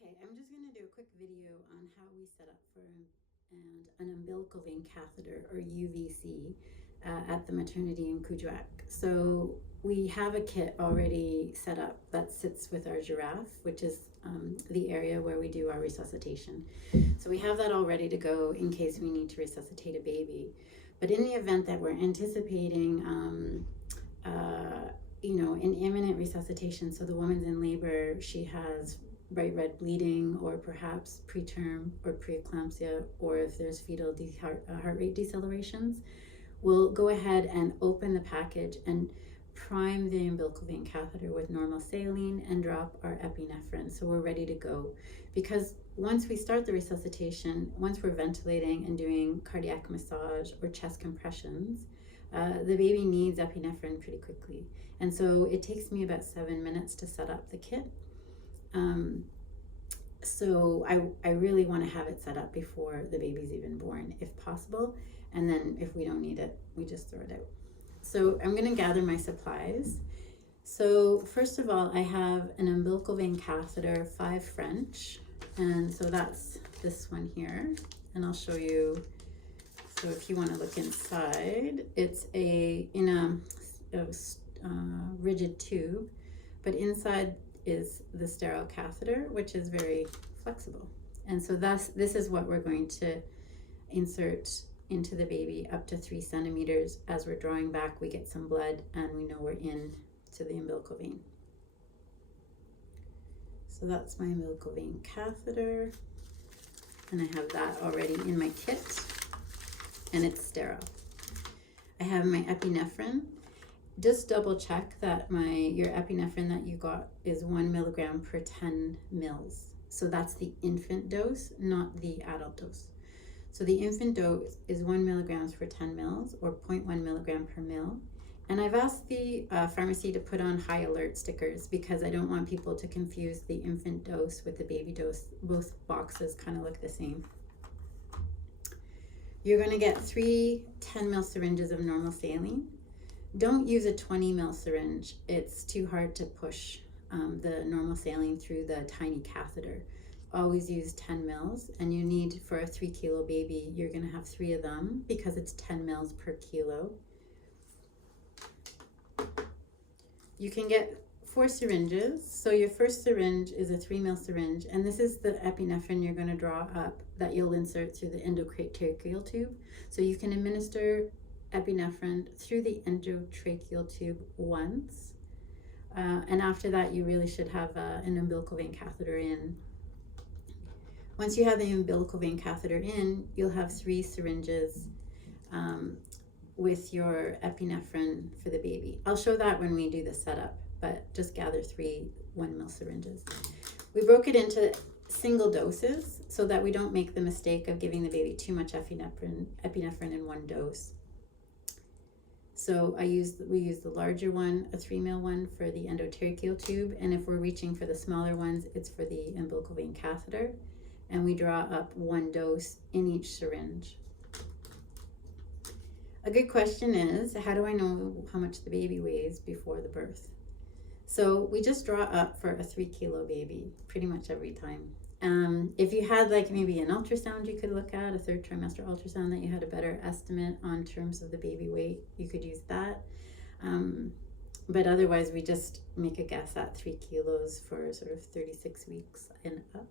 Okay, I'm just going to do a quick video on how we set up for an umbilical vein catheter, or UVC, at the maternity in Kuujjuaq. So we have a kit already set up that sits with our giraffe, which is the area where we do our resuscitation. So we have that all ready to go in case we need to resuscitate a baby. But in the event that we're anticipating an imminent resuscitation, so the woman's in labor, she has bright red bleeding, or perhaps preterm or preeclampsia, or if there's fetal heart rate decelerations, we'll go ahead and open the package and prime the umbilical vein catheter with normal saline and drop our epinephrine, so we're ready to go. Because once we start the resuscitation, once we're ventilating and doing cardiac massage or chest compressions, the baby needs epinephrine pretty quickly. And so it takes me about 7 minutes to set up the kit. So I really want to have it set up before the baby's even born, if possible. And then if we don't need it, we just throw it out. So I'm going to gather my supplies. So first of all, I have an umbilical vein catheter, 5 French. And so that's this one here. And I'll show you. So if you want to look inside, it's in a rigid tube, but inside is the sterile catheter, which is very flexible. And so this is what we're going to insert into the baby up to 3 centimeters. As we're drawing back, we get some blood and we know we're in to the umbilical vein. So that's my umbilical vein catheter, and I have that already in my kit, and it's sterile. I have my epinephrine. Just double check that your epinephrine that you got is 1 milligram per 10 mils. So that's the infant dose, not the adult dose. So the infant dose is 1 milligrams per 10 mils, or 0.1 milligram per mil. And I've asked the pharmacy to put on high alert stickers because I don't want people to confuse the infant dose with the baby dose. Both boxes kind of look the same. You're going to get 3 10 mil syringes of normal saline. Don't use a 20 mil syringe. It's too hard to push the normal saline through the tiny catheter. Always use 10 mils, and you need, for a 3 kilo baby, you're going to have 3 of them because it's 10 mils per kilo. You can get 4 syringes. So your first syringe is a 3 mil syringe, and this is the epinephrine you're going to draw up that you'll insert through the endotracheal tube. So you can administer epinephrine through the endotracheal tube once, and after that you really should have an umbilical vein catheter in. Once you have the umbilical vein catheter in, you'll have 3 syringes with your epinephrine for the baby. I'll show that when we do the setup, but just gather 3 1 mil syringes. We broke it into single doses so that we don't make the mistake of giving the baby too much epinephrine in one dose. So we use the larger one, a 3 mil one, for the endotracheal tube, and if we're reaching for the smaller ones, it's for the umbilical vein catheter, and we draw up 1 dose in each syringe. A good question is, how do I know how much the baby weighs before the birth? So we just draw up for a 3 kilo baby pretty much every time. If you had like maybe an ultrasound you could look at, a 3rd trimester ultrasound, that you had a better estimate on terms of the baby weight, you could use that. But otherwise we just make a guess at 3 kilos for sort of 36 weeks and up.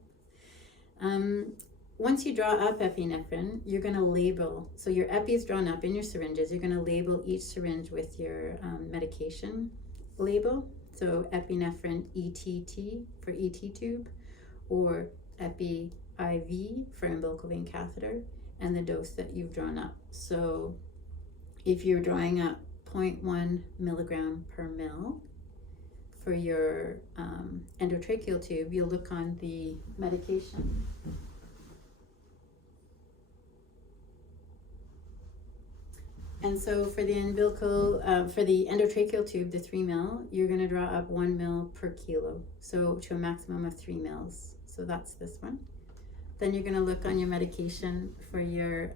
Once you draw up epinephrine, you're going to label. So your epi is drawn up in your syringes. You're going to label each syringe with your medication label. So epinephrine ETT for ET tube, or epi IV for umbilical vein catheter, and the dose that you've drawn up. So if you're drawing up 0.1 milligram per mil for your endotracheal tube, you'll look on the medication. And so for the endotracheal tube, the 3 mil, you're going to draw up 1 mil per kilo, so to a maximum of 3 mils. So that's this one. Then you're going to look on your medication for your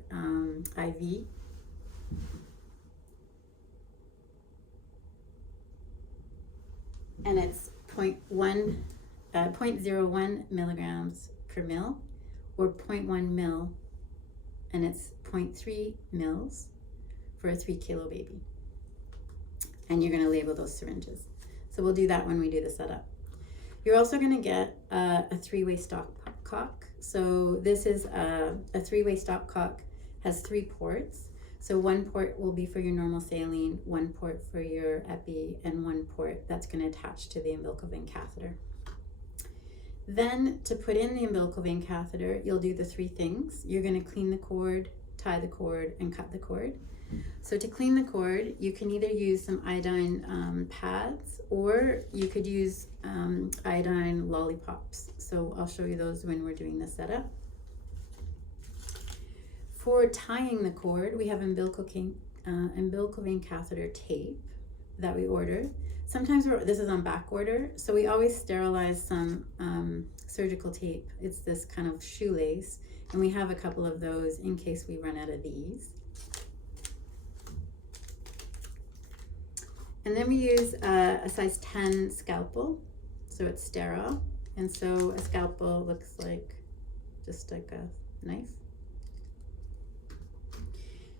IV. And it's 0.1 0.01 milligrams per mil, or 0.1 mil, and it's 0.3 mils for a 3 kilo baby. And you're going to label those syringes. So we'll do that when we do the setup. You're also going to get a 3-way stopcock. So this is a 3-way stopcock, has 3 ports. So 1 port will be for your normal saline, 1 port for your epi, and 1 port that's going to attach to the umbilical vein catheter. Then to put in the umbilical vein catheter, you'll do the 3 things. You're going to clean the cord, tie the cord, and cut the cord. So to clean the cord, you can either use some iodine pads, or you could use iodine lollipops. So I'll show you those when we're doing the setup. For tying the cord, we have umbilical vein catheter tape that we order. Sometimes this is on back order, so we always sterilize some surgical tape. It's this kind of shoelace, and we have a couple of those in case we run out of these. And then we use a size 10 scalpel, so it's sterile. And so a scalpel looks like just like a knife.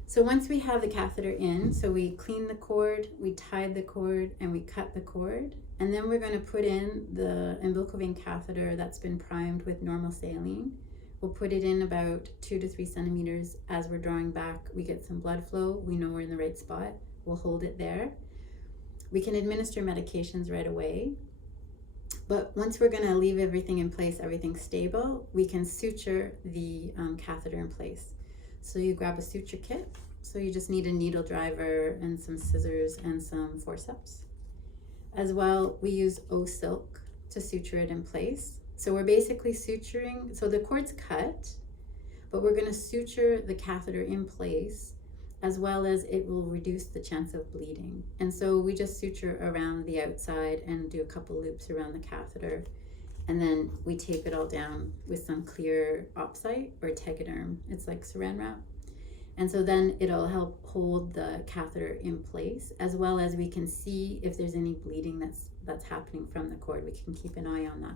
So once we have the catheter in, so we clean the cord, we tied the cord, and we cut the cord. And then we're going to put in the umbilical vein catheter that's been primed with normal saline. We'll put it in about 2 to 3 centimeters. As we're drawing back, we get some blood flow. We know we're in the right spot. We'll hold it there. We can administer medications right away. But once we're going to leave everything in place, everything's stable, we can suture the catheter in place. So you grab a suture kit. So you just need a needle driver and some scissors and some forceps. As well, we use O-silk to suture it in place. So we're basically suturing, so the cord's cut, but we're going to suture the catheter in place, as well as it will reduce the chance of bleeding. And so we just suture around the outside and do a couple loops around the catheter. And then we tape it all down with some clear opsite or tegaderm. It's like saran wrap. And so then it'll help hold the catheter in place, as well as we can see if there's any bleeding that's happening from the cord. We can keep an eye on that.